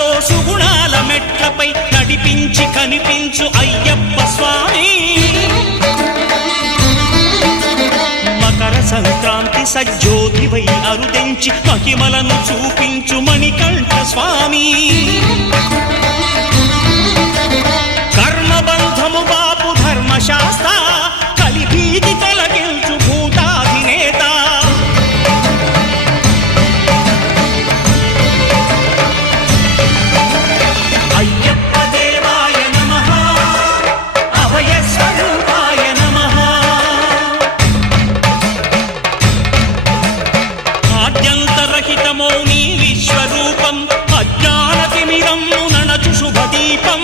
సుఖాలతో సుగుణాల మెట్లపై నడిపించి కనిపించు అయ్యప్ప స్వామి. మకర సంక్రాంతి సజ్జోతివై అరుదెంచి మహిమలను చూపించు మణికంఠ స్వామి. కర్మబంధము బాపు ధర్మశాస్త్ర కలిభీతి తొలగించు భూతాధినేత. అయ్యప్ప దేవాయ నమః, అభయ స్వరూపాయ నమః. ఆద్యంతరహితమో నీ విశ్వరూపం, అజ్ఞానతిమిరం నణచు శుభదీపం.